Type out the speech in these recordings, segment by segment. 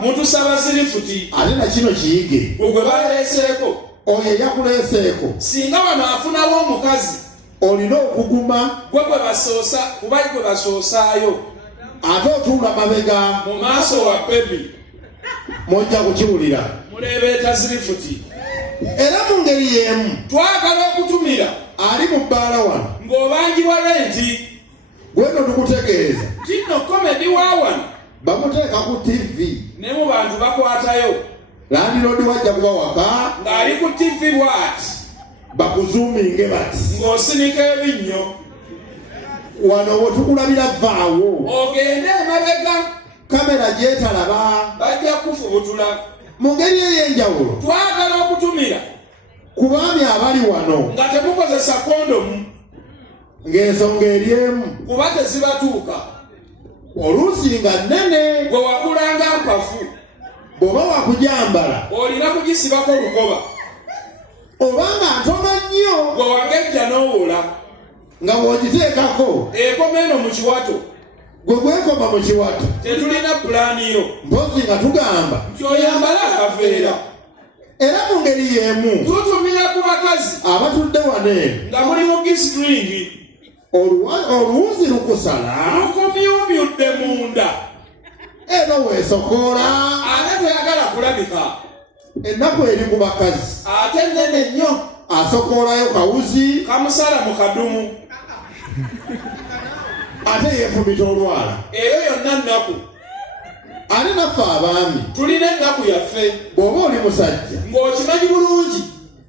muntu saba zirifuti ate na kino kiyige gwe baleeseeko oyo yakuleeseeko singa wano afunawo omukazi olina okuguma gwe basoosa kuba gwe basoosaayo ate otuula mabega mu maaso wa bebi mojja kukiwulira muleebeeta zirifuti. era mu ngeri y'emu twagala okutumira ali mu bbaala wano ng'obanjibwa renti gweno tukutegeeza tino komedi wa wano bamuteeka ku tv ne mu bantu bakwatayo landiroodi wajja kuba waka ng'ali ku tv bw'ati bakuzuuminge bati ng'osinika ebinnyo wano bwe tukulabira vaawo ogende emabega kamera gyetalaba bajja kufubutula. mu ngeri ey'enjawulo twagala okutumira ku baami abali wano nga temukozesa kondomu ng'ensonga eri emu kuba tezibatuuka oluusi nga nnene gwe wakulanga mpafu bw'oba wakujambala olina kugisibako lukoba obanga ntono nnyo gwe wagejja n'owola nga bw'ogiteekako ekoma eno mu kiwato gwe gwekoma mu kiwato tetulina pulaani yo mpozi nga tugamba nti oyambala akaveera. era mu ngeri y'emu tutumira ku bakazi abatudde wano eno nga muli mu gisiringi oluwuzi lukusala lukumyumyudde munda eno weesokoola ate toyagala kulabika ennaku eri ku bakazi ate nnene nnyo asokoolayo kawuzi kamusala mu kadumu ate yeefumita olwala eyo yonna nnaku. ate naffe abaami tulina ennaku yaffe bw'oba oli musajja ng'okimanyi bulungi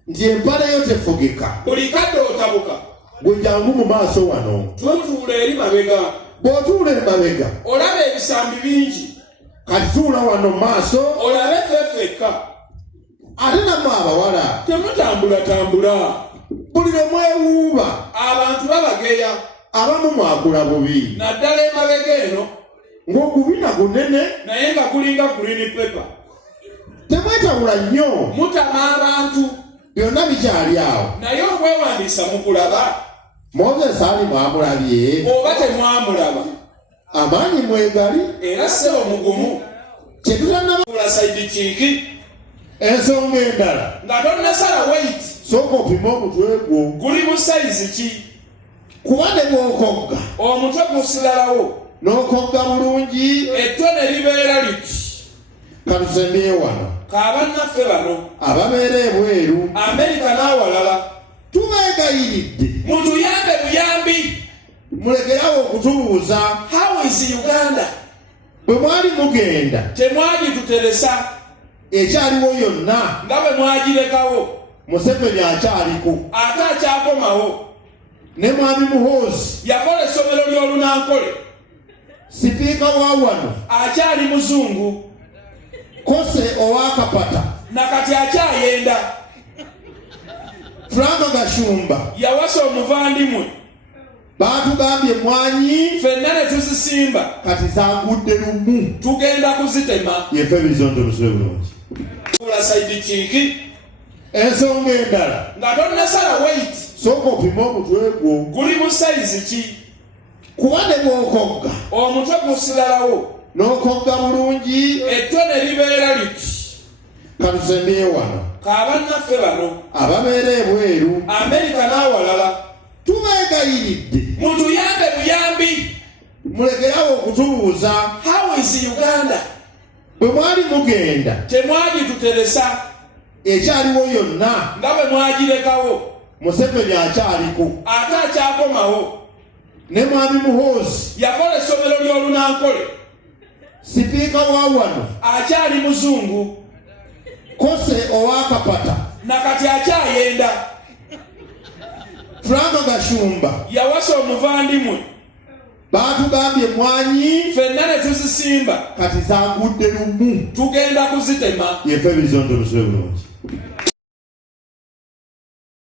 nti empaleyo tefugika buli kadde otabuka gwe jangu mu maaso wano tutuula eri mabega bw'otuula emabega olaba ebisambi bingi kati tuula wano mu maaso olabe ffeffekka ate nammwe abawala temutambulatambula buli lwe mwewuuba abantu babageya abamu mwagula bubi naddala emabega eno ng'ogubina gunene naye nga gulinga green paper. temwetawula nnyo mutama abantu byonna bikyali awo naye okwewandiisa mukulaba moses ali mwamulabye oba temwamulaba amaanyi mwegali era ssebo mugumu kyetutannabula saidi kiiki ensonga endala nga tonnasala wait sooka opime omutwe gwo guli mu sayizi ki kuba ne bw'okogga omutwe gusilalawo n'okogga bulungi ettone libeera liti katusembye wano kaabannaffe bano ababeera ebweru amerika n'awalala tubeegayiridde mutuyambe buyambi mulekerawo okutubuuza how is uganda bwe mwali mugenda temwagituteresa ekyaliwo yonna nga bwe mwagirekawo museveni akyaliko ate akyakomawo ne mwami muhoozi yakola essomero ly'olunankole sipiika wa wano akyali muzungu kose owakapata nakati akyayenda franka gashumba yawasa omuvandimwe baatugambye mwanyi ffenna ne tuzisimba kati zangudde lumu tugenda kuzitema yefe ebizondo busube bulungi ula saidi kiiki ensonga endala nga tonnasala wait sooka opime omutwe gwo guli mu sayizi ki kuba ne bw'okogga omutwe gusilalawo n'okogga bulungi ettone libeera liti katusembye wano kaabannaffe bano ababeera ebweru amerika n'awalala tubeegayiridde mutuyambe buyambi mulekerawo okutubuuza how is uganda bwe mwali mugenda temwagituteresa ekyaliwo yonna nga bwe mwagirekawo museveni akyaliko ate akyakomawo ne mwami muhoozi yakola essomero ly'olunankole sipiika wa wano akyali muzungu kose owakapata nakati akyayenda franka gashumba yawasa omuvandimwe baatugambye mwanyi ffenna ne tuzisimba kati zangudde lumu tugenda kuzitema yefe ebizondo busube bulungi